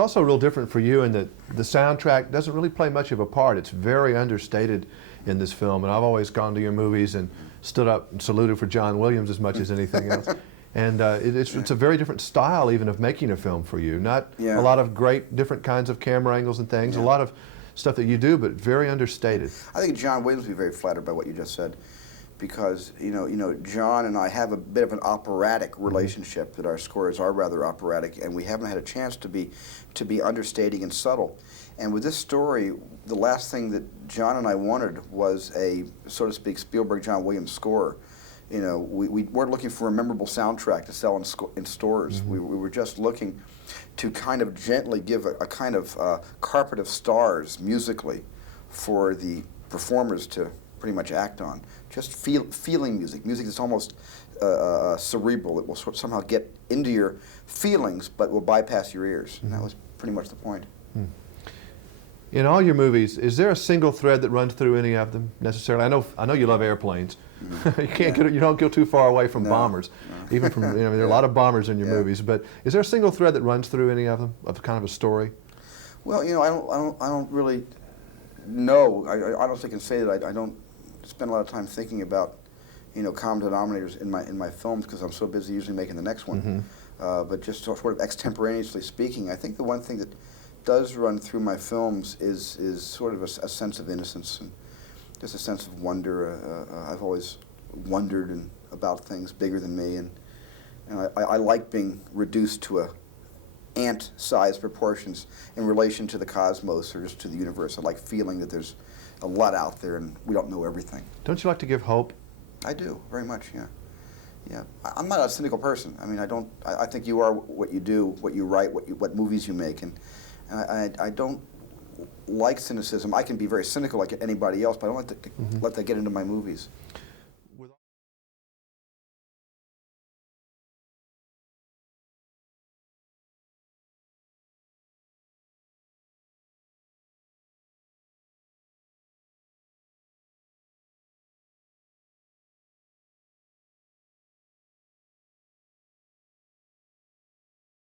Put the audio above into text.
also real different for you in that the soundtrack doesn't really play much of a part. It's very understated in this film, and I've always gone to your movies and stood up and saluted for John Williams as much as anything else. And it's a very different style even of making a film for you. Not a lot of great different kinds of camera angles and things, a lot of stuff that you do, but very understated. I think John Williams would be very flattered by what you just said, because you know John and I have a bit of an operatic relationship, that our scores are rather operatic, and we haven't had a chance to be understating and subtle. And with this story, the last thing that John and I wanted was a, so to speak, Spielberg John Williams score. You know, we weren't looking for a memorable soundtrack to sell in stores. We were just looking to kind of gently give a kind of carpet of stars musically for the performers to pretty much act on. Just feeling music. Music that's almost cerebral. It will somehow get into your feelings, but will bypass your ears. And that was pretty much the point. In all your movies, is there a single thread that runs through any of them necessarily? I know you love airplanes. You can't you don't go too far away from bombers, even from there are a lot of bombers in your movies. But is there a single thread that runs through any of them, of kind of a story? Well, you know, I don't really know. I honestly can say that I don't spend a lot of time thinking about, you know, common denominators in my films, because I'm so busy usually making the next one. But just sort of extemporaneously speaking, I think the one thing that does run through my films is sort of a sense of innocence and just a sense of wonder. I've always wondered about things bigger than me, and I like being reduced to ant-sized proportions in relation to the cosmos or just to the universe. I like feeling that there's a lot out there and we don't know everything. Don't you like to give hope? I do, very much, yeah. Yeah, I'm not a cynical person. I mean, I think you are what you do, what you write, what movies you make, and I don't like cynicism. I can be very cynical like anybody else, but I don't like to let that get into my movies.